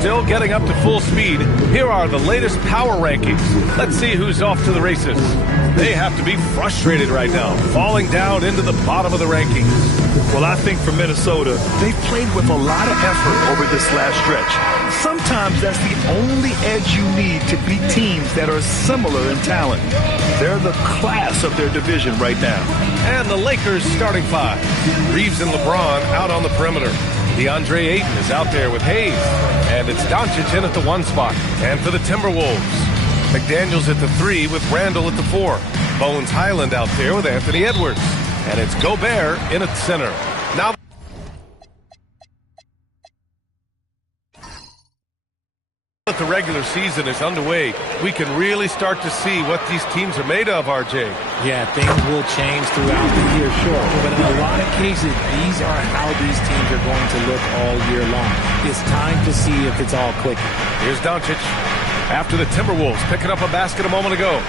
Still getting up to full speed. Here are the latest power rankings. Let's see who's off to the races. They have to be frustrated right now, falling down into the bottom of the rankings. Well, I think for Minnesota, they've played with a lot of effort over this last stretch. Sometimes that's the only edge you need to beat teams that are similar in talent. They're the class of their division right now. And the Lakers starting five. Reeves and LeBron out on the perimeter. DeAndre Ayton is out there with Hayes. And it's Doncic in at the 1 spot. And for the Timberwolves, McDaniels at the 3 with Randall at the 4. Bones Highland out there with Anthony Edwards. And it's Gobert in at center. Now that the regular season is underway, we can really start to see what these teams are made of, RJ. Yeah, things will change throughout the year, sure. But in a lot of cases, these are how these teams are going to look all year long. It's time to see if it's all clicking. Here's Doncic after the Timberwolves picking up a basket a moment ago.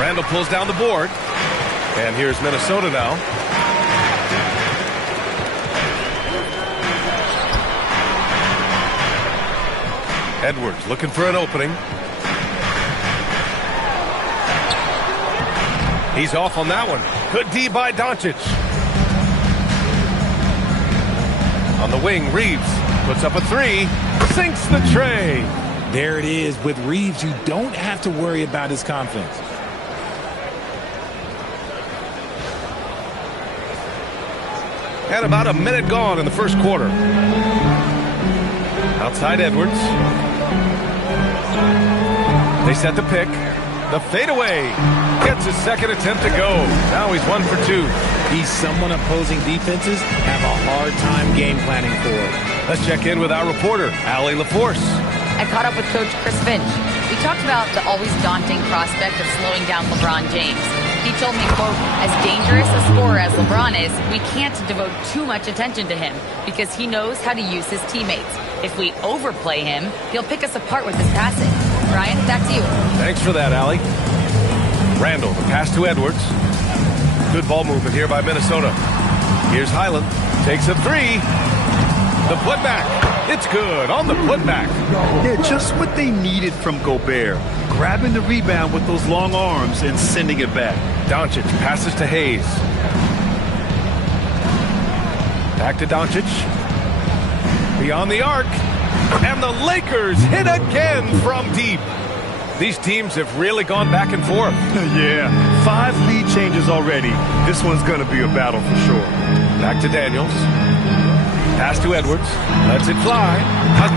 Randall pulls down the board. And here's Minnesota now. Edwards looking for an opening. He's off on that one. Good D by Doncic. On the wing, Reeves puts up a 3. Sinks the tray. There it is. With Reeves, you don't have to worry about his confidence. And about a minute gone in the first quarter. Outside Edwards. They set the pick. The fadeaway. Gets his second attempt to go. Now he's 1 for 2. He's someone opposing defenses have a hard time game planning for. Let's check in with our reporter, Allie LaForce. I caught up with Coach Chris Finch. We talked about the always daunting prospect of slowing down LeBron James. He told me, quote, as dangerous a scorer as LeBron is, we can't devote too much attention to him because he knows how to use his teammates. If we overplay him, he'll pick us apart with his passing. Ryan, back to you. Thanks for that, Allie. Randall, the pass to Edwards. Good ball movement here by Minnesota. Here's Highland. Takes a 3. The putback. It's good on the putback. Yeah, just what they needed from Gobert. Grabbing the rebound with those long arms and sending it back. Doncic passes to Hayes. Back to Doncic. Beyond the arc. And the Lakers hit again from deep. These teams have really gone back and forth. Yeah, 5 lead changes already. This one's going to be a battle for sure. Back to Daniels. Pass to Edwards. Lets it fly.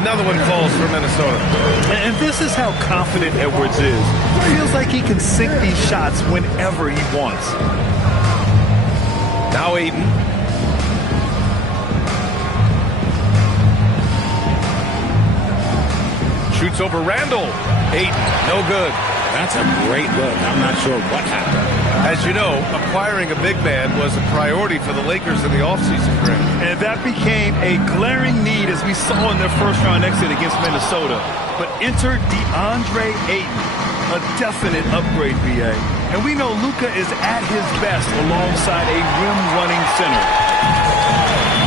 Another one falls for Minnesota. And this is how confident Edwards is. Feels like he can sink these shots whenever he wants. Now Ayton. Shoots over Randall. Ayton, no good. That's a great look. I'm not sure what happened. As you know, acquiring a big man was a priority for the Lakers in the offseason, Greg. And that became a glaring need as we saw in their first-round exit against Minnesota. But enter DeAndre Ayton, a definite upgrade, BA. And we know Luka is at his best alongside a rim-running center.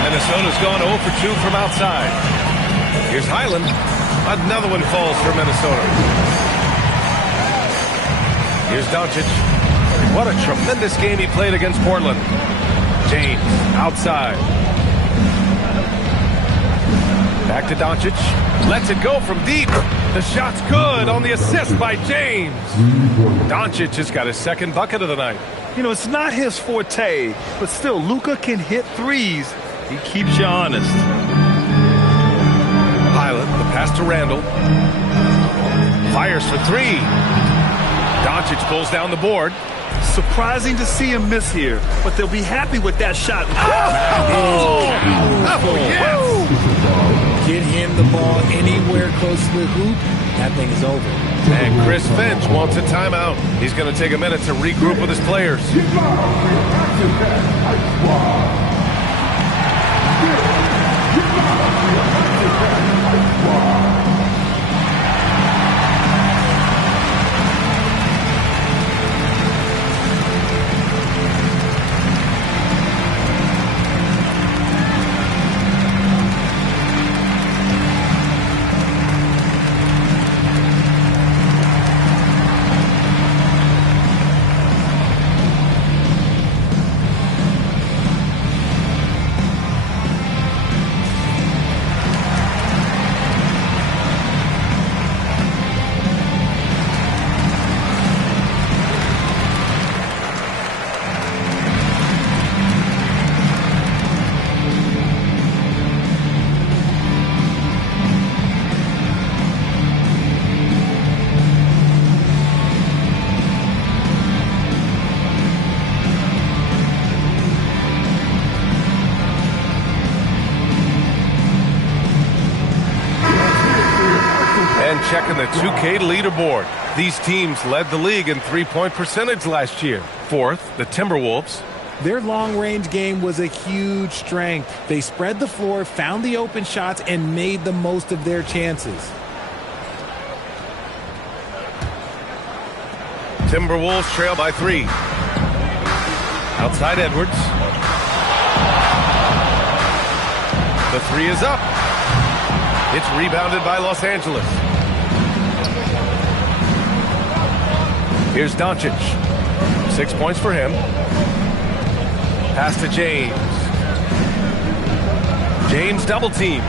Minnesota's gone 0 for 2 from outside. Here's Highland. Another one falls for Minnesota. Here's Doncic. What a tremendous game he played against Portland. James, outside. Back to Doncic. Lets it go from deep. The shot's good on the assist by James. Doncic has got his second bucket of the night. You know, it's not his forte, but still, Luka can hit threes. He keeps you honest. Highland, the pass to Randall. Fires for 3. Doncic pulls down the board. Surprising to see him miss here, but they'll be happy with that shot. Yes! Get him the ball anywhere close to the hoop, that thing is over. And Chris Finch wants a timeout. He's going to take a minute to regroup with his players. And checking the 2K leaderboard. These teams led the league in three-point percentage last year. Fourth, the Timberwolves. Their long-range game was a huge strength. They spread the floor, found the open shots, and made the most of their chances. Timberwolves trail by 3. Outside Edwards. The 3 is up. It's rebounded by Los Angeles. Here's Doncic. 6 points for him. Pass to James. James double teamed.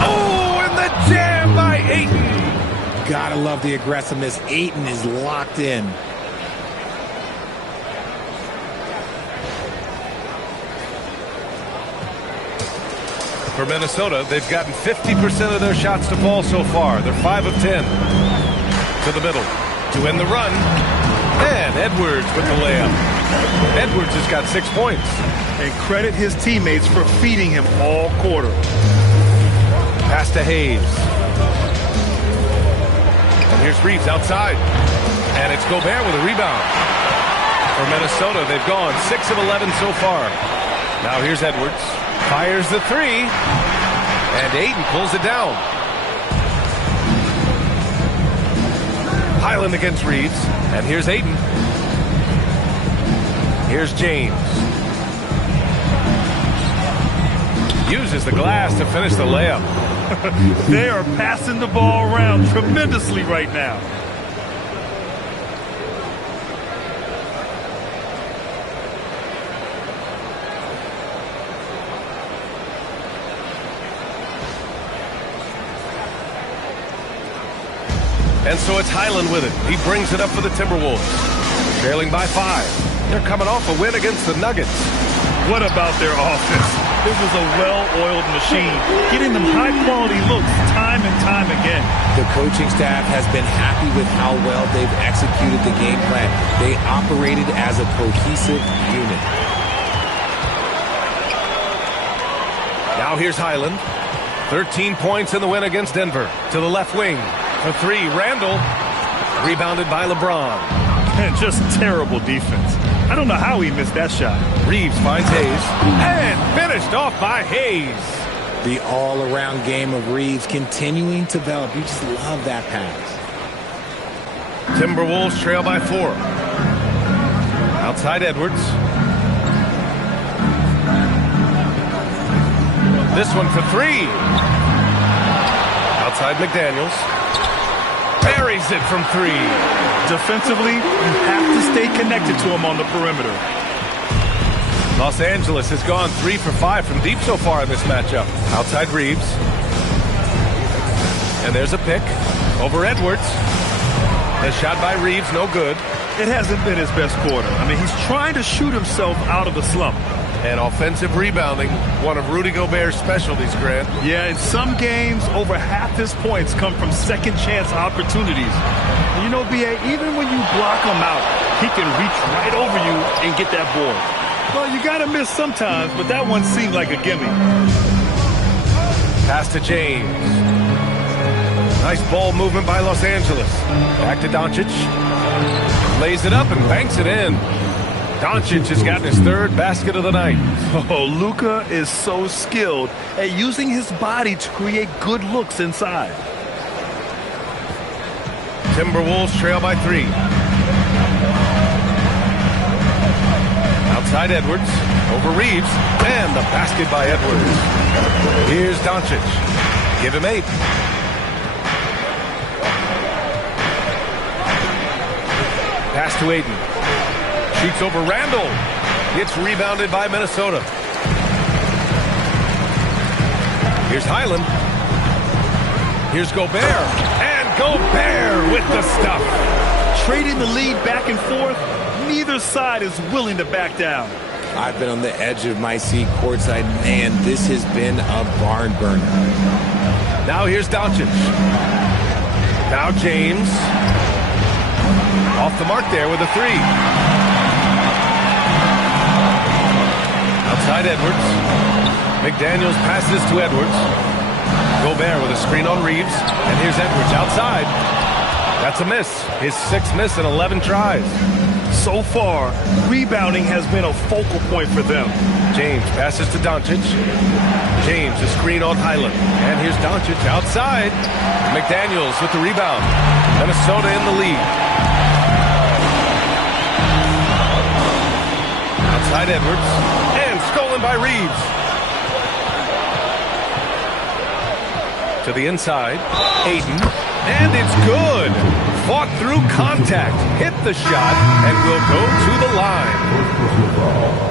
Oh, and the jam by Ayton. Gotta love the aggressiveness. Ayton is locked in. For Minnesota, they've gotten 50% of their shots to fall so far. They're 5 of 10. To the middle. To end the run. And Edwards with the layup. Edwards has got 6 points. And credit his teammates for feeding him all quarter. Pass to Hayes. And here's Reeves outside. And it's Gobert with a rebound. For Minnesota, they've gone 6 of 11 so far. Now here's Edwards. Fires the 3. And Ayton pulls it down. Highland against Reeves. And here's Ayton. Here's James. Uses the glass to finish the layup. They are passing the ball around tremendously right now. And so it's Highland with it. He brings it up for the Timberwolves. Trailing by 5. They're coming off a win against the Nuggets. What about their offense? This was a well-oiled machine, getting them high-quality looks time and time again. The coaching staff has been happy with how well they've executed the game plan. They operated as a cohesive unit. Now here's Highland. 13 points in the win against Denver. To the left wing. For 3, Randall. Rebounded by LeBron. And just terrible defense. I don't know how he missed that shot. Reeves finds Hayes. And finished off by Hayes. The all-around game of Reeves continuing to develop. You just love that pass. Timberwolves trail by 4. Outside Edwards. This one for 3. Outside McDaniels. Buries it from 3. Defensively, you have to stay connected to him on the perimeter. Los Angeles has gone 3 for 5 from deep so far in this matchup. Outside Reeves. And there's a pick over Edwards. A shot by Reeves, no good. It hasn't been his best quarter. I mean, he's trying to shoot himself out of the slump. And offensive rebounding, one of Rudy Gobert's specialties, Grant. Yeah, in some games, over half his points come from second-chance opportunities. And you know, B.A., even when you block him out, he can reach right over you and get that board. Well, you got to miss sometimes, but that one seemed like a gimme. Pass to James. Nice ball movement by Los Angeles. Back to Doncic. Lays it up and banks it in. Doncic has gotten his 3rd basket of the night. Oh, Luka is so skilled at using his body to create good looks inside. Timberwolves trail by 3. Outside Edwards. Over Reeves. And the basket by Edwards. Here's Doncic. Give him 8. Pass to Ayton. Shoots over Randall. It's rebounded by Minnesota. Here's Highland. Here's Gobert. And Gobert with the stuff. Trading the lead back and forth, neither side is willing to back down. I've been on the edge of my seat courtside. Man, this has been a barn burner. Now here's Doncic. Now James. Off the mark there with a 3. Outside Edwards. McDaniels passes to Edwards. Gobert with a screen on Reeves. And here's Edwards outside. That's a miss. His 6th miss in 11 tries. So far, rebounding has been a focal point for them. James passes to Doncic. James, a screen on Highland. And here's Doncic outside. McDaniels with the rebound. Minnesota in the lead. Outside Edwards. And stolen by Reeves. To the inside. Ayton. And it's good. Fought through contact. Hit the shot. And will go to the line.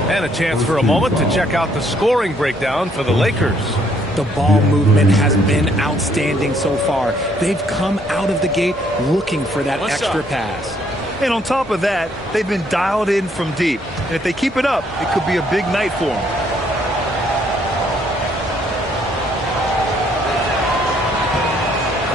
And a chance for a moment to check out the scoring breakdown for the Lakers. The ball movement has been outstanding so far. They've come out of the gate looking for that extra pass. And on top of that, they've been dialed in from deep. And if they keep it up, it could be a big night for them.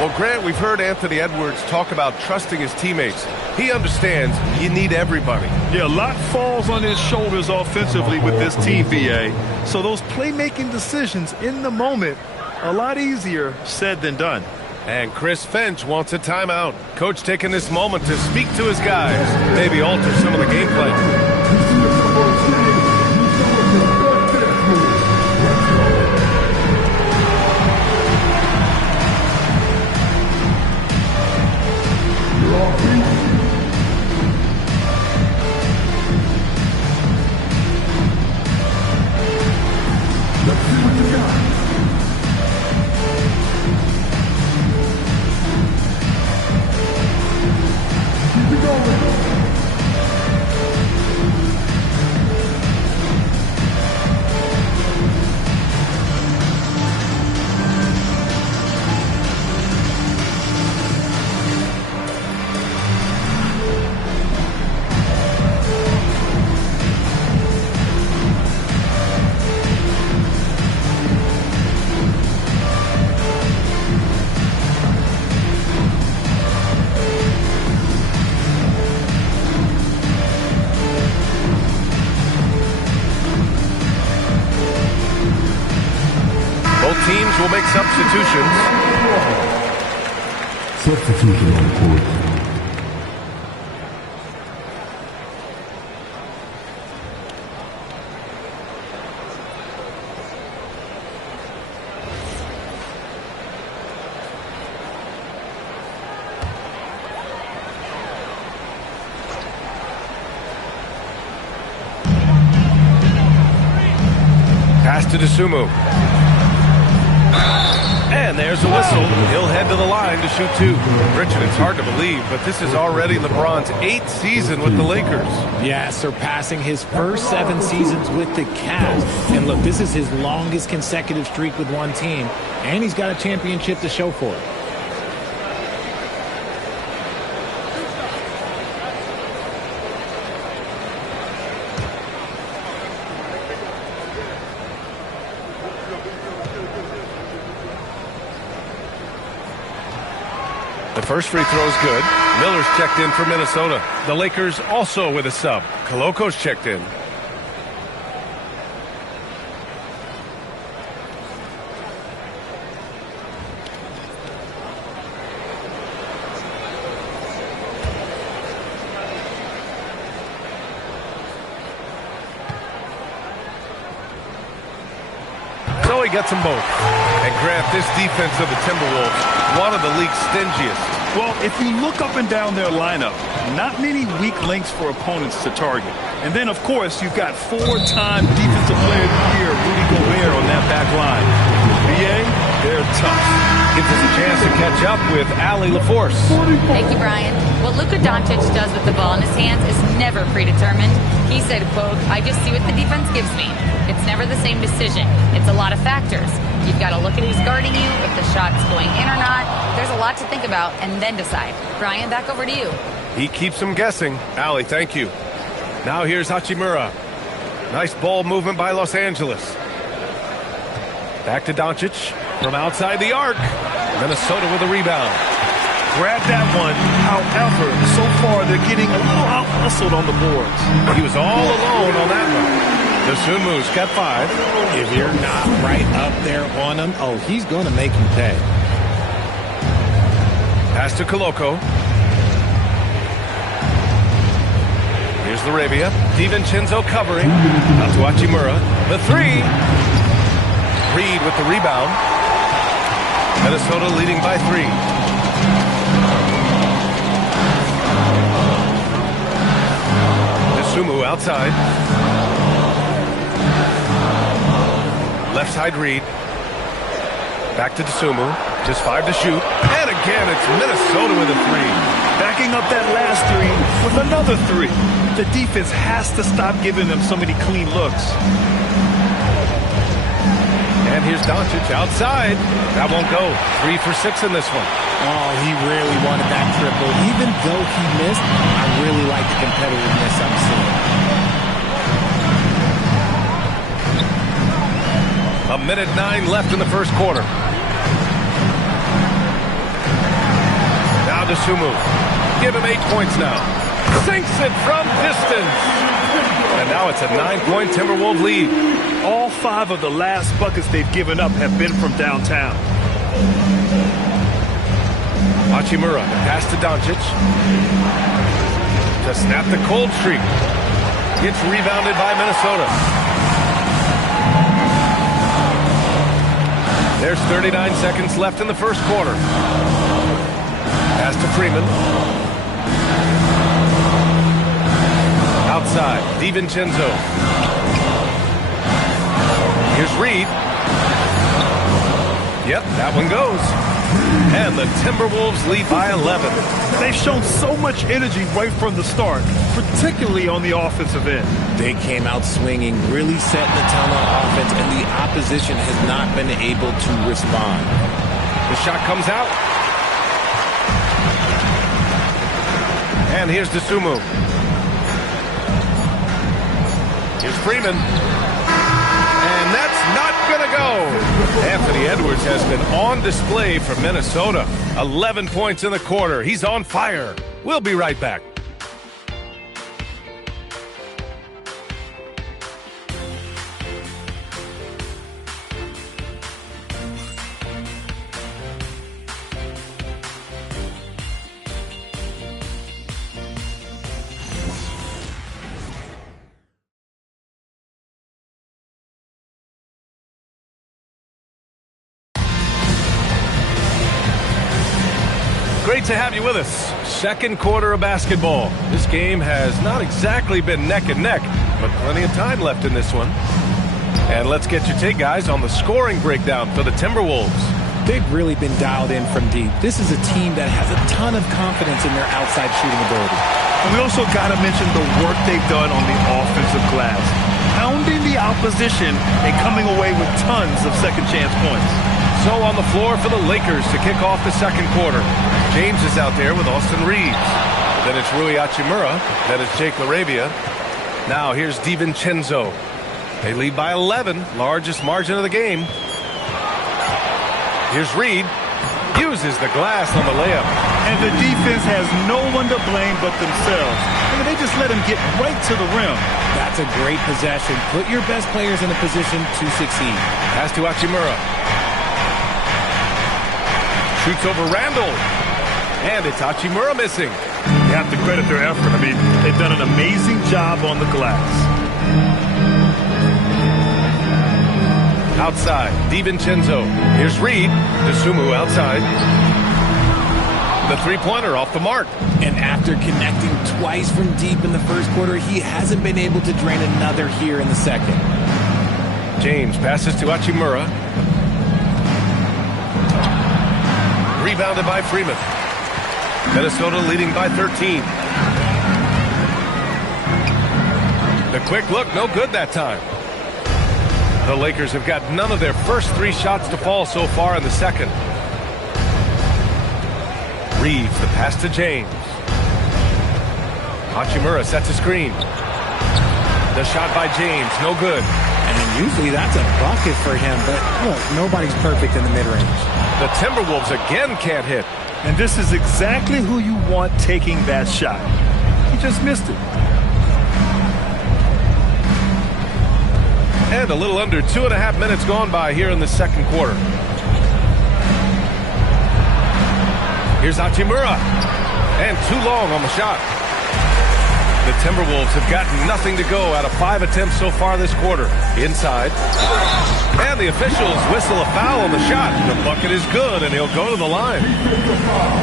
Well, Grant, we've heard Anthony Edwards talk about trusting his teammates. He understands you need everybody. Yeah, a lot falls on his shoulders offensively with this team, BA. So those playmaking decisions in the moment, a lot easier said than done. And Chris Finch wants a timeout. Coach taking this moment to speak to his guys, maybe alter some of the game plan. Teams will make substitutions. Substitution on court. Pass to Dosunmu. And there's a whistle. He'll head to the line to shoot 2. Richard, it's hard to believe, but this is already LeBron's 8th season with the Lakers. Yeah, surpassing his first 7 seasons with the Cavs. And look, this is his longest consecutive streak with one team, and he's got a championship to show for it. The first free throw is good. Miller's checked in for Minnesota. The Lakers also with a sub. Koloko's checked in. So he gets them both. And Grant, this defense of the Timberwolves, one of the league's stingiest. Well, if you look up and down their lineup, not many weak links for opponents to target. And then, of course, you've got 4-time Defensive Player of the Year, Rudy Gobert, on that back line. BA, they're tough. Gives us a chance to catch up with Allie LaForce. Thank you, Brian. What Luka Doncic does with the ball in his hands is never predetermined. He said, quote, "I just see what the defense gives me. It's never the same decision. It's a lot of factors. You've got to look at who's guarding you, if the shot's going in or not. There's a lot to think about and then decide." Brian, back over to you. He keeps them guessing. Allie, thank you. Now here's Hachimura. Nice ball movement by Los Angeles. Back to Doncic from outside the arc. Minnesota with a rebound. Grab that one. However, so far they're getting a little out-hustled on the boards. He was all alone on that one. Dosunmu's got 5. If you're not right up there on him, oh, he's going to make him pay. Pass to Koloko. Here's Laravia. DiVincenzo covering. Out to Hachimura. The 3. Reed with the rebound. Minnesota leading by 3. Dosunmu outside. Left side Reed. Back to Dosunmu. Just 5 to shoot. And again, it's Minnesota with a 3. Backing up that last 3 with another 3. The defense has to stop giving them so many clean looks. And here's Doncic outside. That won't go. 3 for 6 in this one. Oh, he really wanted that triple. Even though he missed, I really like the competitiveness I'm seeing. A minute 9 left in the first quarter. Now Dosunmu. Give him 8 points now. Sinks it from distance. And now it's a 9-point Timberwolves lead. All 5 of the last buckets they've given up have been from downtown. Hachimura, pass to Doncic. To snap the cold streak. Gets rebounded by Minnesota. There's 39 seconds left in the first quarter. Pass to Freeman. Outside, DiVincenzo. Here's Reed. Yep, that one goes. And the Timberwolves lead by 11. They've shown so much energy right from the start, particularly on the offensive end. They came out swinging, really setting the tone on offense, and the opposition has not been able to respond. The shot comes out. And here's Dosunmu. Here's Freeman. And that's not going to go. Anthony Edwards has been on display for Minnesota. 11 points in the quarter. He's on fire. We'll be right back. Great to have you with us. Second quarter of basketball. This game has not exactly been neck and neck, but plenty of time left in this one. And let's get your take, guys, on the scoring breakdown for the Timberwolves. They've really been dialed in from deep. This is a team that has a ton of confidence in their outside shooting ability. And we also got to mention the work they've done on the offensive glass, pounding the opposition and coming away with tons of second chance points. So on the floor for the Lakers to kick off the second quarter. James is out there with Austin Reeves. Then it's Rui Hachimura. Then it's Jake Laravia. Now here's DiVincenzo. They lead by 11, largest margin of the game. Here's Reed. Uses the glass on the layup. And the defense has no one to blame but themselves. I mean, they just let him get right to the rim. That's a great possession. Put your best players in a position to succeed. Pass to Hachimura. Shoots over Randall. And it's Hachimura missing. You have to credit their effort. I mean, they've done an amazing job on the glass. Outside, DiVincenzo. Here's Reed. Dosunmu outside. The three-pointer off the mark. And after connecting twice from deep in the first quarter, he hasn't been able to drain another here in the second. James passes to Hachimura. Rebounded by Freeman. Minnesota leading by 13. The quick look, no good that time. The Lakers have got none of their first 3 shots to fall so far in the second. Reeves, the pass to James. Hachimura sets a screen. The shot by James, no good. And usually that's a bucket for him, but look, nobody's perfect in the mid-range. The Timberwolves again can't hit. And this is exactly who you want taking that shot. He just missed it. And a little under 2.5 minutes gone by here in the second quarter. Here's Hachimura. And too long on the shot. The Timberwolves have gotten nothing to go out of 5 attempts so far this quarter. Inside. And the officials whistle a foul on the shot. The bucket is good, and he'll go to the line.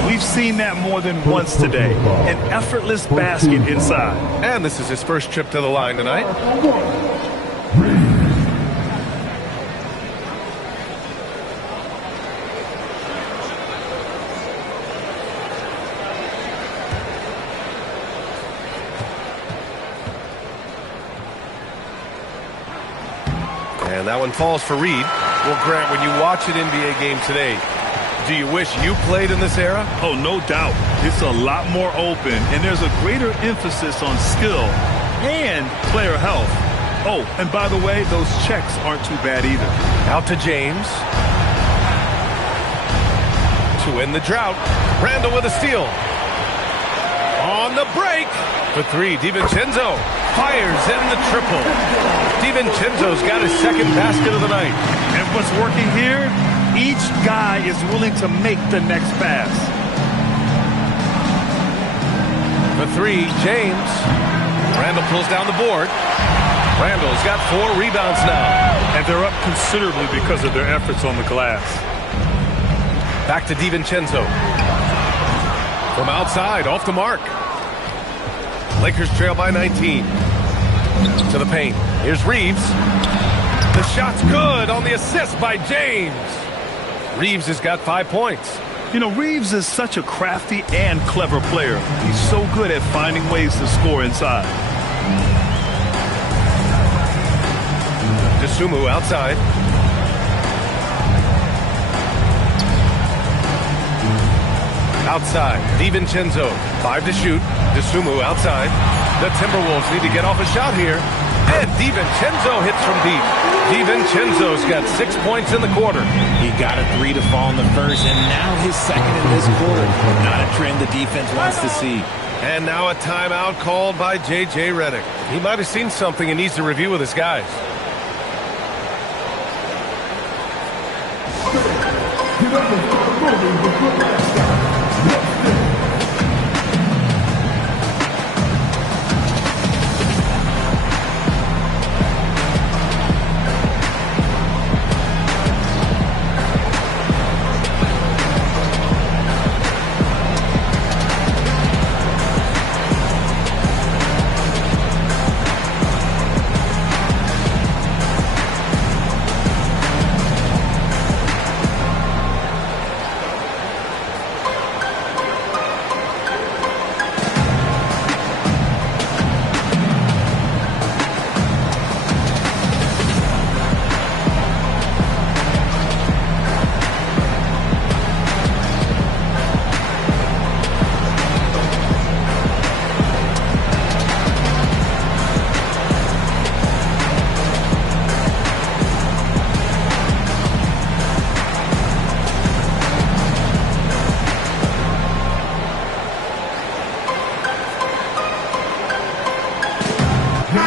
We've seen that more than once today. An effortless basket inside. And this is his first trip to the line tonight. And that one falls for Reed. Well, Grant, when you watch an NBA game today, do you wish you played in this era? Oh, no doubt. It's a lot more open, and there's a greater emphasis on skill and player health. Oh, and by the way, those checks aren't too bad either. Out to James. To end the drought. Randall with a steal. On the break. For 3, DiVincenzo fires in the triple. DiVincenzo's got his second basket of the night. And what's working here? Each guy is willing to make the next pass. For 3, James. Randall pulls down the board. Randall's got 4 rebounds now. And they're up considerably because of their efforts on the glass. Back to DiVincenzo. From outside, off the mark. Lakers trail by 19. To the paint. Here's Reeves. The shot's good on the assist by James. Reeves has got 5 points. You know, Reeves is such a crafty and clever player. He's so good at finding ways to score inside. Dosunmu outside. Outside, DiVincenzo, 5 to shoot. Dosunmu outside. The Timberwolves need to get off a shot here. And DiVincenzo hits from deep. DiVincenzo's got 6 points in the quarter. He got a 3 to fall in the first, and now his second in this quarter. Not a trend the defense wants to see. And now a timeout called by J.J. Redick. He might have seen something he needs to review with his guys.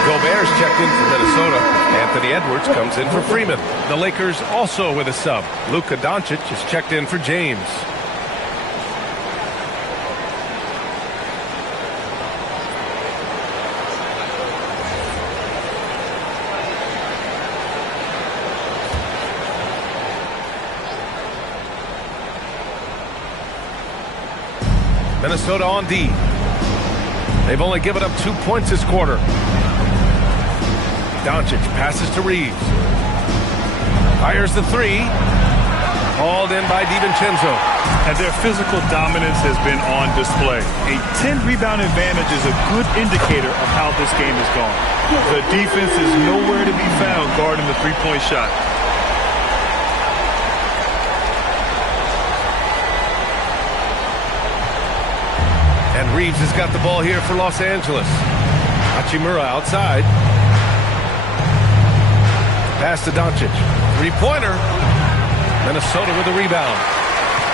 Gobert's checked in for Minnesota. Anthony Edwards comes in for Freeman. The Lakers also with a sub. Luka Doncic is checked in for James. Minnesota on D. They've only given up 2 points this quarter. Doncic passes to Reeves. Fires the 3. Hauled in by DiVincenzo. And their physical dominance has been on display. A 10-rebound advantage is a good indicator of how this game has gone. The defense is nowhere to be found guarding the three-point shot. And Reeves has got the ball here for Los Angeles. Hachimura outside. Pass to Doncic. Three-pointer. Minnesota with a rebound.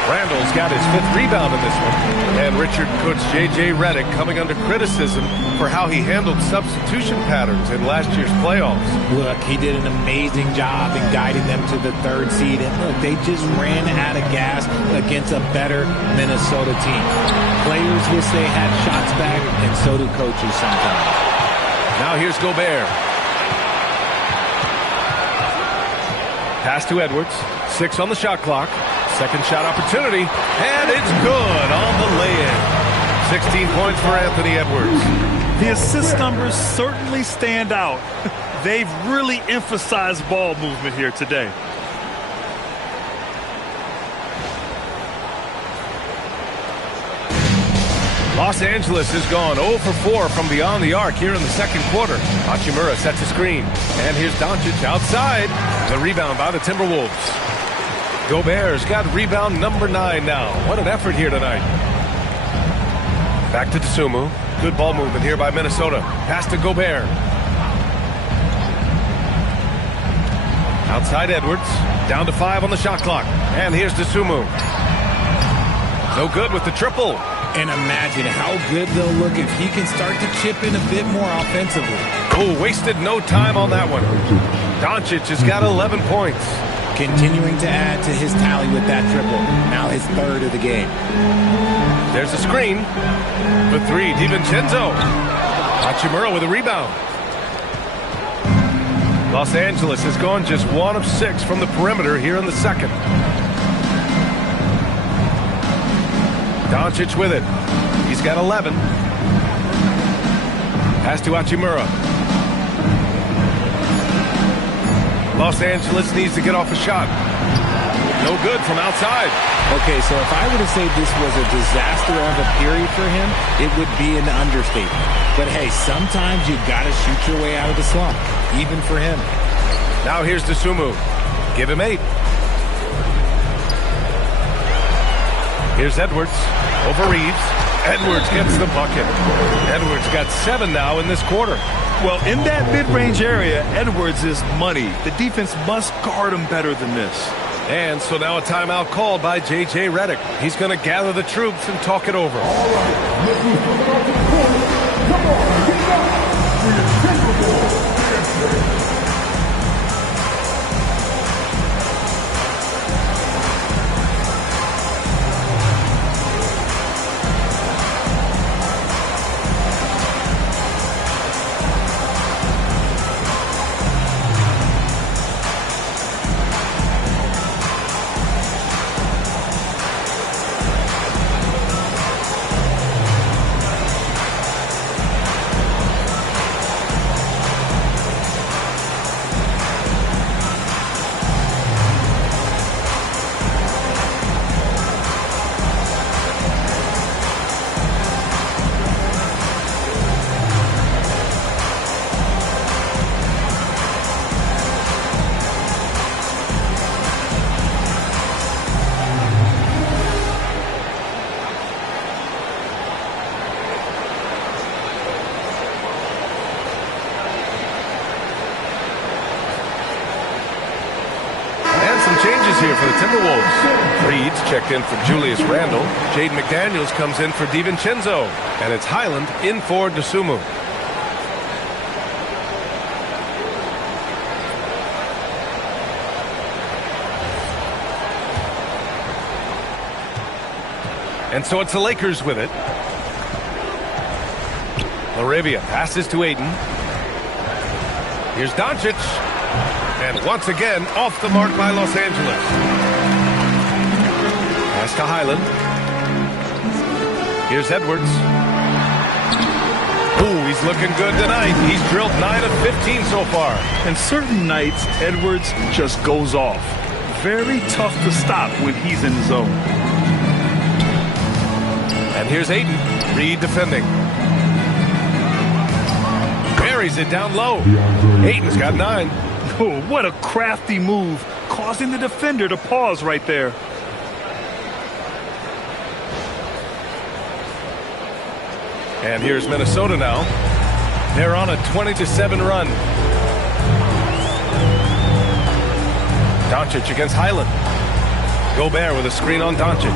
Randall's got his 5th rebound in this one. And Richard coach J.J. Redick coming under criticism for how he handled substitution patterns in last year's playoffs. Look, he did an amazing job in guiding them to the 3rd seed. And look, they just ran out of gas against a better Minnesota team. Players wish they had shots back, and so do coaches sometimes. Now here's Gobert. Pass to Edwards. 6 on the shot clock. Second shot opportunity, and it's good on the lay-in. 16 points for Anthony Edwards. The assist numbers certainly stand out. They've really emphasized ball movement here today. Los Angeles has gone 0 for 4 from beyond the arc here in the second quarter. Hachimura sets a screen, and here's Doncic outside. The rebound by the Timberwolves. Gobert's got rebound number 9 now. What an effort here tonight. Back to Dosunmu. Good ball movement here by Minnesota. Pass to Gobert. Outside Edwards. Down to 5 on the shot clock. And here's Dosunmu. No good with the triple. And imagine how good they'll look if he can start to chip in a bit more offensively. Oh, wasted no time on that one. Doncic has got 11 points. Continuing to add to his tally with that triple. Now his 3rd of the game. There's a screen. For 3, DiVincenzo. Hachimura with a rebound. Los Angeles has gone just 1 of 6 from the perimeter here in the second. Doncic with it. He's got 11. Pass to Hachimura. Los Angeles needs to get off a shot. No good from outside. Okay, so if I were to say this was a disaster of a period for him, it would be an understatement. But hey, sometimes you got to shoot your way out of the slump, even for him. Now here's Dosunmu. Give him 8. Here's Edwards over Reeves. Edwards gets the bucket. Edwards got 7 now in this quarter. Well, in that mid-range area, Edwards is money. The defense must guard him better than this. And so now a timeout called by J.J. Redick. He's going to gather the troops and talk it over. Changes here for the Timberwolves. Reed's checked in for Julius Randle. Jaden McDaniels comes in for DiVincenzo. And it's Highland in for Dosunmu. And so it's the Lakers with it. Laravia passes to Ayton. Here's Doncic. And once again, off the mark by Los Angeles. Pass to Highland. Here's Edwards. Ooh, he's looking good tonight. He's drilled 9 of 15 so far. And certain nights, Edwards just goes off. Very tough to stop when he's in the zone. And here's Ayton. Reed defending. Buries it down low. Ayton's got 9. Oh, what a crafty move, causing the defender to pause right there. And here's Minnesota now. They're on a 20-7 run. Doncic against Highland. Gobert with a screen on Doncic.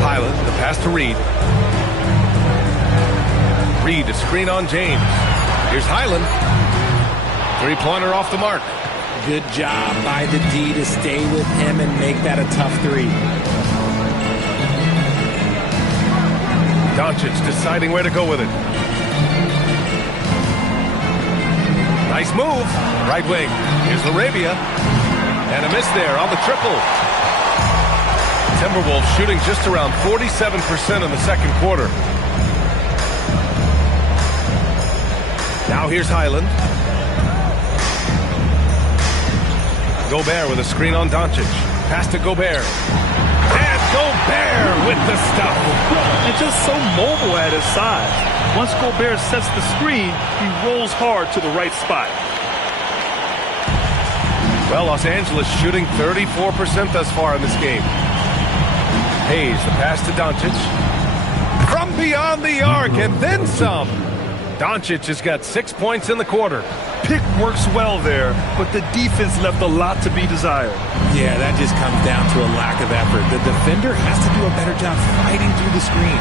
Highland, the pass to Reed. Reed, a screen on James. Here's Highland. Three-pointer off the mark. Good job by the D to stay with him and make that a tough three. Doncic deciding where to go with it. Nice move. Right wing. Here's Laravia. And a miss there on the triple. Timberwolves shooting just around 47% in the second quarter. Now here's Highland. Gobert with a screen on Doncic. Pass to Gobert. And Gobert with the stuff. And just so mobile at his size. Once Gobert sets the screen, he rolls hard to the right spot. Well, Los Angeles shooting 34% thus far in this game. Hayes, the pass to Doncic. From beyond the arc and then some. Doncic has got 6 points in the quarter. Pick works well there, but the defense left a lot to be desired. Yeah, that just comes down to a lack of effort. The defender has to do a better job fighting through the screen.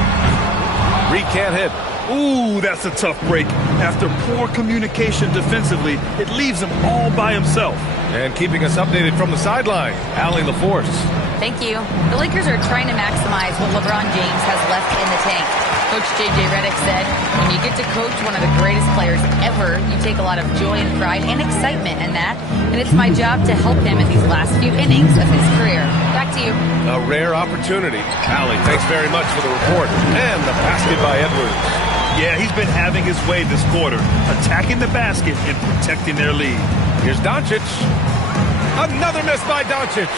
Reed can't hit. Ooh, that's a tough break. After poor communication defensively, it leaves him all by himself. And keeping us updated from the sideline, Allie LaForce. Thank you. The Lakers are trying to maximize what LeBron James has left in the tank. Coach J.J. Redick said, when you get to coach one of the greatest players ever, you take a lot of joy and pride and excitement in that. And it's my job to help him in these last few innings of his career. Back to you. A rare opportunity. Allie, thanks very much for the report. And the basket by Edwards. Yeah, he's been having his way this quarter, attacking the basket and protecting their lead. Here's Doncic. Another miss by Doncic.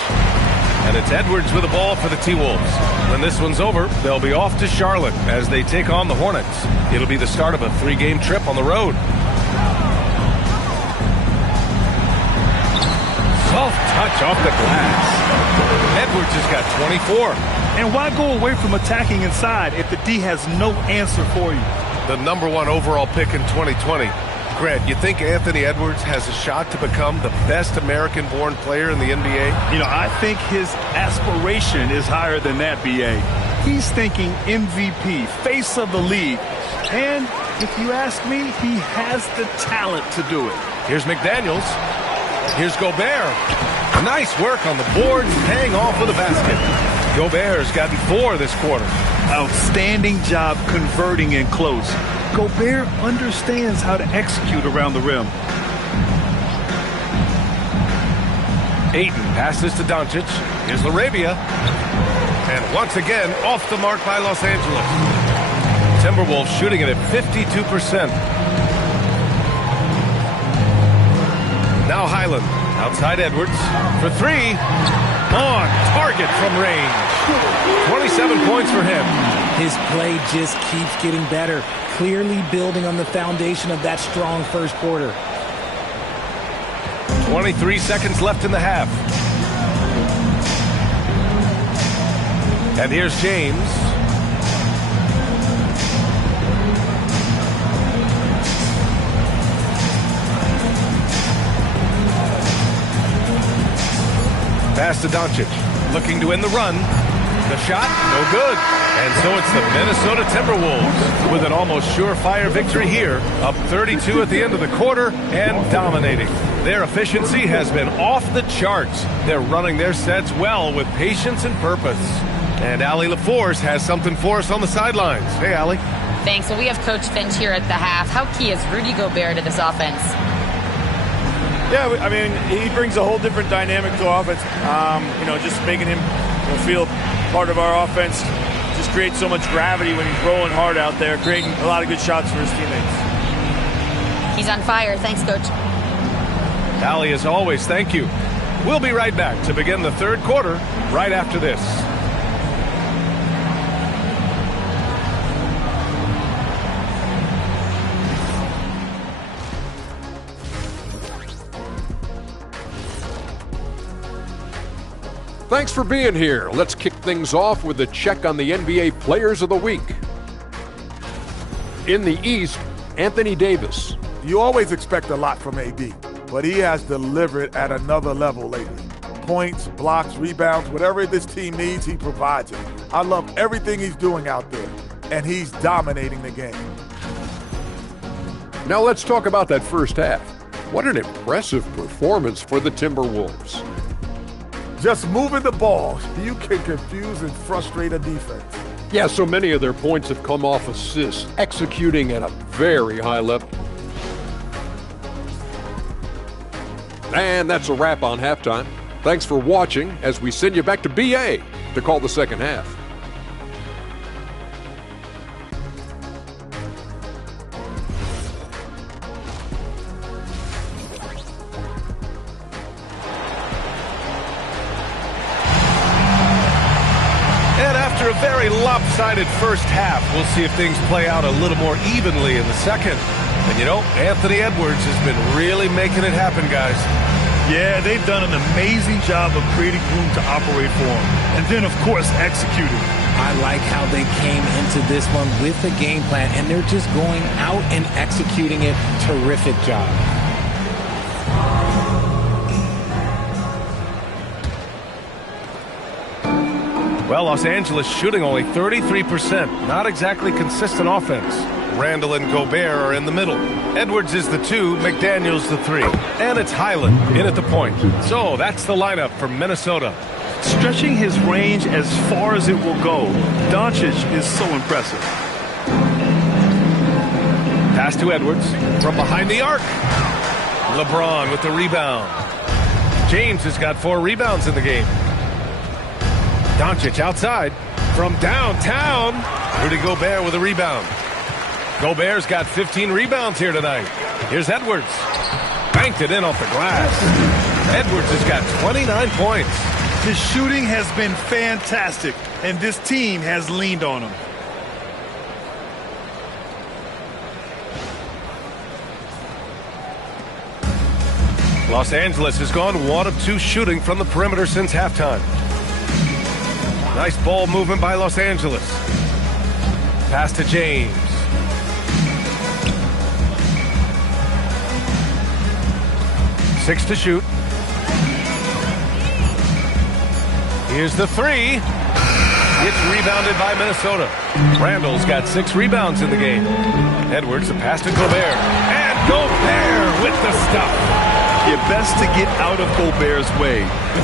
And it's Edwards with the ball for the T-Wolves. When this one's over, they'll be off to Charlotte as they take on the Hornets. It'll be the start of a 3-game trip on the road. Soft touch off the glass. Edwards has got 24. And why go away from attacking inside if the D has no answer for you? The #1 overall pick in 2020. Greg, you think Anthony Edwards has a shot to become the best American-born player in the NBA? You know, I think his aspiration is higher than that, B.A. He's thinking MVP, face of the league. And if you ask me, he has the talent to do it. Here's McDaniels. Here's Gobert. Nice work on the boards, paying off with a basket. Gobert's gotten 4 this quarter. Outstanding job converting in close. Gobert understands how to execute around the rim. Ayton passes to Doncic. Here's Laravia. And once again, off the mark by Los Angeles. Timberwolves shooting it at 52%. Now Highland, outside Edwards, for 3. On target from range. 27 points for him. His play just keeps getting better, clearly building on the foundation of that strong first quarter. 23 seconds left in the half. And here's James. Pass to Doncic, looking to win the run. The shot, no good. And so it's the Minnesota Timberwolves with an almost surefire victory here, up 32 at the end of the quarter and dominating. Their efficiency has been off the charts. They're running their sets well with patience and purpose. And Allie LaForce has something for us on the sidelines. Hey, Allie. Thanks. Well, we have Coach Finch here at the half. How key is Rudy Gobert to this offense? Yeah, I mean, he brings a whole different dynamic to offense. Just making him feel part of our offense just creates so much gravity when he's rolling hard out there, creating a lot of good shots for his teammates. He's on fire. Thanks, Coach. Allie, as always, thank you. We'll be right back to begin the third quarter right after this. Thanks for being here. Let's kick things off with a check on the NBA Players of the Week. In the East, Anthony Davis. You always expect a lot from AD, but he has delivered at another level lately. points, blocks, rebounds, whatever this team needs, he provides it. I love everything he's doing out there, and he's dominating the game. Now let's talk about that first half. What an impressive performance for the Timberwolves. Just moving the ball, you can confuse and frustrate a defense. Yeah, so many of their points have come off assists, executing at a very high level. And that's a wrap on halftime. Thanks for watching as we send you back to BA to call the second half. And after a very lopsided first half, we'll see if things play out a little more evenly in the second. And you know, Anthony Edwards has been really making it happen, guys. Yeah, they've done an amazing job of creating room to operate for him. And then, of course, executing. I like how they came into this one with a game plan, and they're just going out and executing it. Terrific job. Well, Los Angeles shooting only 33%. Not exactly consistent offense. Randall and Gobert are in the middle. Edwards is the 2, McDaniels the 3. And it's Highland in at the point. So that's the lineup for Minnesota. Stretching his range as far as it will go, Doncic is so impressive. Pass to Edwards from behind the arc. LeBron with the rebound. James has got 4 rebounds in the game. Doncic outside from downtown. Rudy Gobert with a rebound. Gobert's got 15 rebounds here tonight. Here's Edwards. Banked it in off the glass. Edwards has got 29 points. His shooting has been fantastic, and this team has leaned on him. Los Angeles has gone 1 of 2 shooting from the perimeter since halftime. Nice ball movement by Los Angeles. Pass to James. Six to shoot. Here's the 3. It's rebounded by Minnesota. Randall's got 6 rebounds in the game. Edwards, the pass to Gobert. And Gobert with the stuff. You're best to get out of Gobert's way.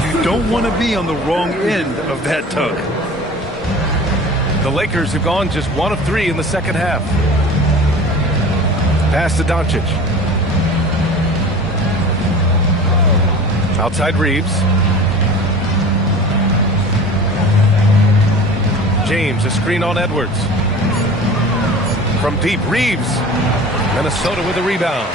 You don't want to be on the wrong end of that tug. The Lakers have gone just 1 of 3 in the second half. Pass to Doncic. Outside Reeves. James, a screen on Edwards. From deep, Reeves. Minnesota with a rebound.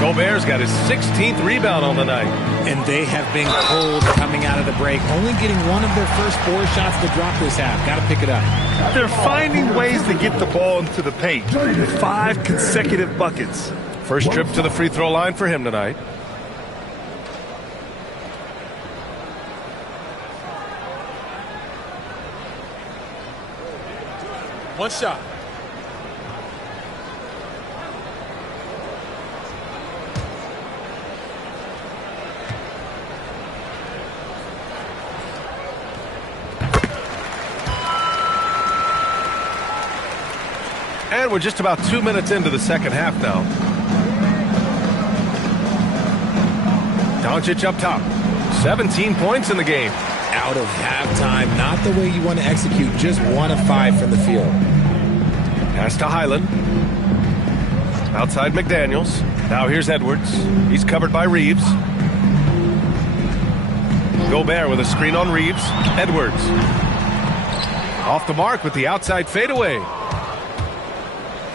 Gobert's got his 16th rebound on the night. And they have been cold coming out of the break. Only getting one of their first 4 shots to drop this half. Got to pick it up. They're finding ways to get the ball into the paint. 5 consecutive buckets. First trip to the free throw line for him tonight. One shot. And we're just about 2 minutes into the second half now. Doncic up top. 17 points in the game. Out of halftime. Not the way you want to execute. Just 1 of 5 from the field. Pass to Highland. Outside McDaniels. Now here's Edwards. He's covered by Reeves. Gobert with a screen on Reeves. Edwards. Off the mark with the outside fadeaway.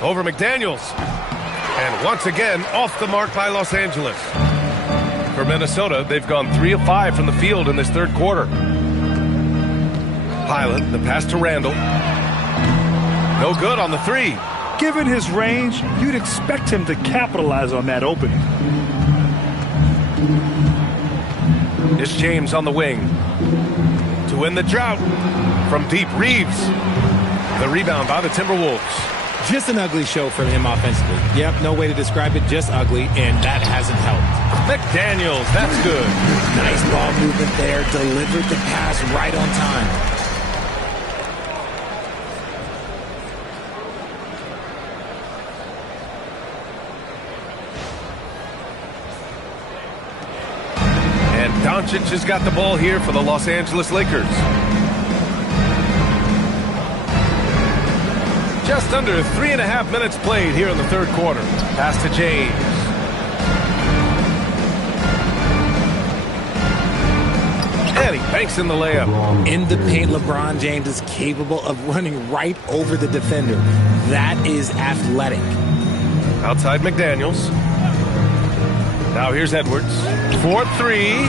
Over McDaniels. And once again, off the mark by Los Angeles. For Minnesota, they've gone 3 of 5 from the field in this third quarter. Highland, the pass to Randall. No good on the 3. Given his range, you'd expect him to capitalize on that opening. It's James on the wing. To win the drought. From deep, Reeves. The rebound by the Timberwolves. Just an ugly show from him offensively. Yep, no way to describe it, just ugly, and that hasn't helped. McDaniels, that's good. Nice ball movement there, delivered the pass right on time. And Doncic has got the ball here for the Los Angeles Lakers. Just under 3.5 minutes played here in the third quarter. Pass to James. And he banks in the layup. In the paint, LeBron James is capable of running right over the defender. That is athletic. Outside McDaniels. Now here's Edwards. 4-3.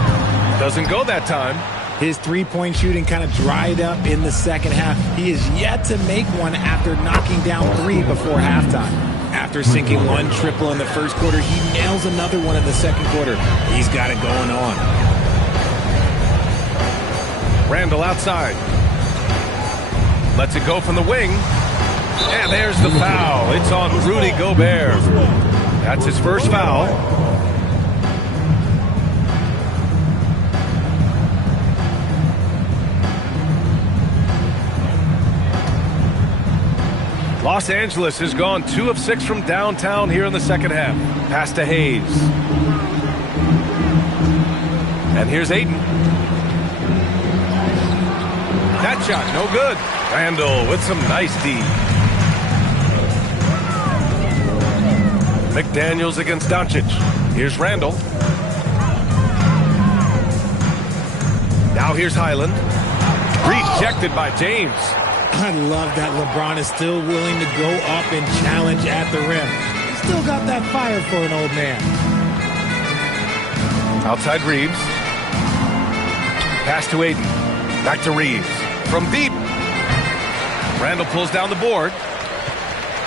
Doesn't go that time. His three-point shooting kind of dried up in the second half. He is yet to make one after knocking down 3 before halftime. After sinking 1 triple in the first quarter, he nails another one in the second quarter. He's got it going on. Randall outside. Lets it go from the wing. And there's the foul. It's on Rudy Gobert. That's his first foul. Los Angeles has gone 2 of 6 from downtown here in the second half. Pass to Hayes. And here's Ayton. That shot, no good. Randall with some nice D. McDaniels against Doncic. Here's Randall. Now here's Highland. Rejected by James. I love that LeBron is still willing to go up and challenge at the rim. Still got that fire for an old man. Outside Reeves. Pass to Ayton. Back to Reeves. From deep. Randall pulls down the board.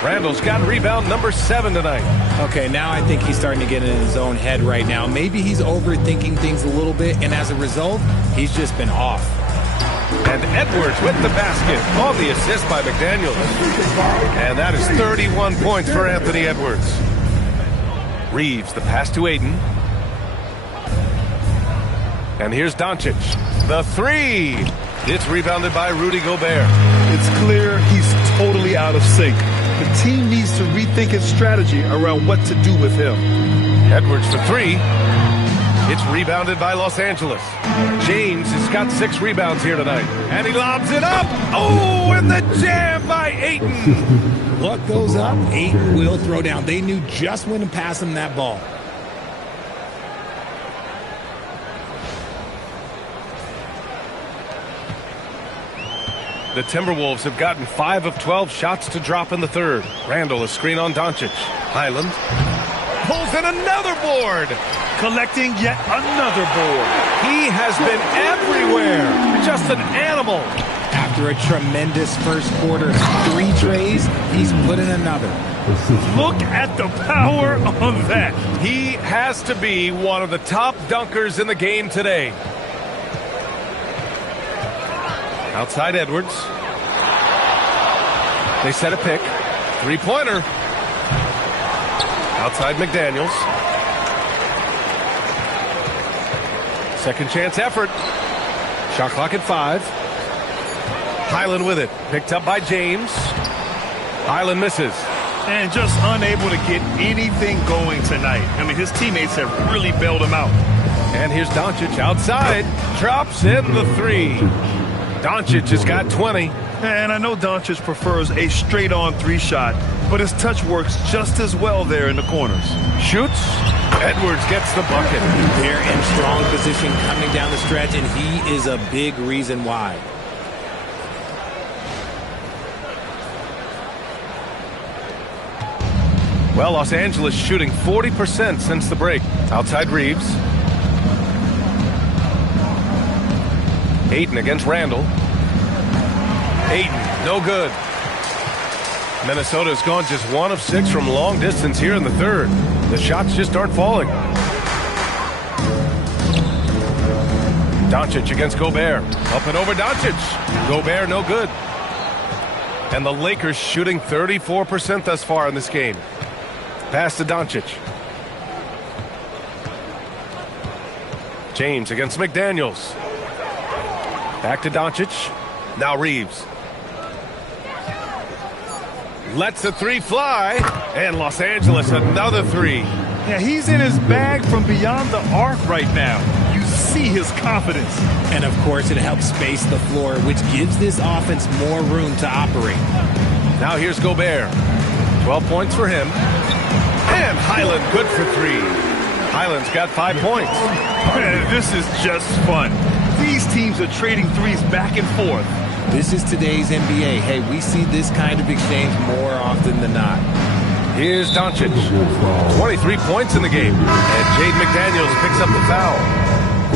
Randall's got rebound number 7 tonight. Okay, now I think he's starting to get in his own head right now. Maybe he's overthinking things a little bit, and as a result, he's just been off. And Edwards with the basket on the assist by McDaniels. And that is 31 points for Anthony Edwards. Reeves, the pass to Ayton. And here's Doncic. The 3. It's rebounded by Rudy Gobert. It's clear he's totally out of sync. The team needs to rethink its strategy around what to do with him. Edwards for 3. It's rebounded by Los Angeles. James has got 6 rebounds here tonight. And he lobs it up. Oh, and the jam by Ayton. What goes up, Ayton will throw down. They knew just when to pass him that ball. The Timberwolves have gotten 5 of 12 shots to drop in the third. Randall, a screen on Doncic. Highland pulls in another board. Collecting yet another board. He has been everywhere. Just an animal. After a tremendous first quarter, 3 trays, he's put in another. Look at the power on that. He has to be one of the top dunkers in the game today. Outside Edwards. They set a pick. 3-pointer. Outside McDaniels. Second chance effort. Shot clock at 5. Highland with it. Picked up by James. Highland misses. And just unable to get anything going tonight. I mean, his teammates have really bailed him out. And here's Doncic outside. Drops in the 3. Doncic has got 20. And I know Doncic prefers a straight-on 3-shot, but his touch works just as well there in the corners. Shoots. Edwards gets the bucket. They're in strong position coming down the stretch, and he is a big reason why. Well, Los Angeles shooting 40% since the break. Outside Reeves. Ayton against Randall. Ayton, no good. Minnesota's gone just 1 of 6 from long distance here in the third. The shots just aren't falling. Doncic against Gobert. Up and over Doncic. Gobert, no good. And the Lakers shooting 34% thus far in this game. Pass to Doncic. James against McDaniels. Back to Doncic. Now Reeves. Lets the three fly. And Los Angeles another three. Yeah, he's in his bag from beyond the arc right now. You see his confidence. And, of course, it helps space the floor, which gives this offense more room to operate. Now here's Gobert. 12 points for him. And Highland good for three. Highland's got 5 points. Man, this is just fun. These teams are trading threes back and forth. This is today's NBA. Hey, we see this kind of exchange more often than not. Here's Doncic. 23 points in the game. And Jaden McDaniels picks up the foul.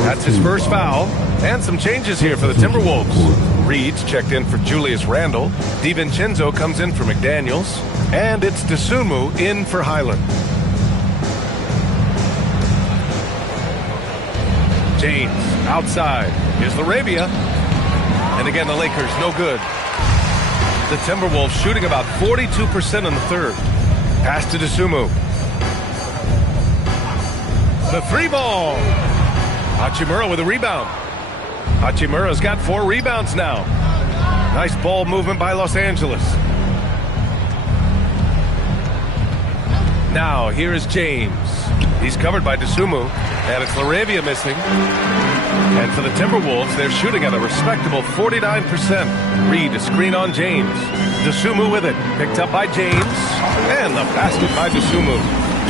That's his first foul. And some changes here for the Timberwolves. Reed's checked in for Julius Randle. DiVincenzo comes in for McDaniels. And it's Dosunmu in for Highland. James outside. Here's Laravia. And again, the Lakers no good. The Timberwolves shooting about 42% in the third. Pass to Dosunmu. The three ball. Hachimura with a rebound. Hachimura's got 4 rebounds now. Nice ball movement by Los Angeles. Now, here is James. He's covered by Dosunmu, and it's Laravia missing. And for the Timberwolves, they're shooting at a respectable 49%. Reed to screen on James. Dosunmu with it. Picked up by James. And the basket by Dosunmu.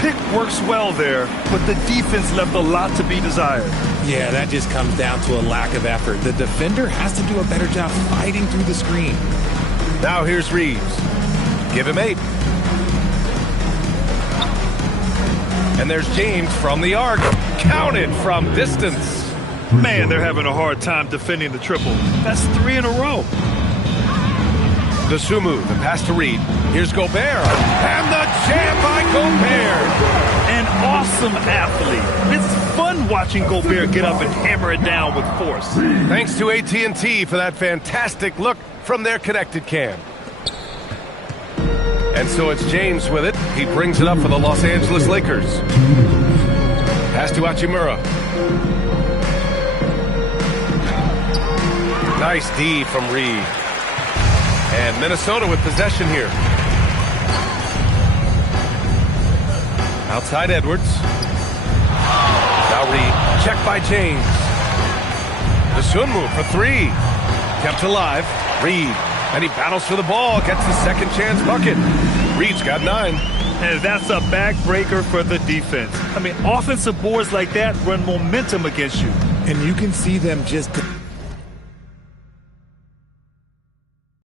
Pick works well there, but the defense left a lot to be desired. Yeah, that just comes down to a lack of effort. The defender has to do a better job fighting through the screen. Now here's Reeves. Give him 8. And there's James from the arc. Counted from distance. Man, they're having a hard time defending the triple. That's 3 in a row. Dosunmu, the pass to Reed. Here's Gobert. And the jam by Gobert. An awesome athlete. It's fun watching Gobert get up and hammer it down with force. Thanks to AT&T for that fantastic look from their connected cam. And so it's James with it. He brings it up for the Los Angeles Lakers. Pass to Hachimura. Nice D from Reed. And Minnesota with possession here. Outside Edwards. Now Reed. Checked by James. Dosunmu for 3. Kept alive. Reed. And he battles for the ball. Gets the second chance bucket. Reed's got 9. And that's a backbreaker for the defense. I mean, offensive boards like that run momentum against you. And you can see them just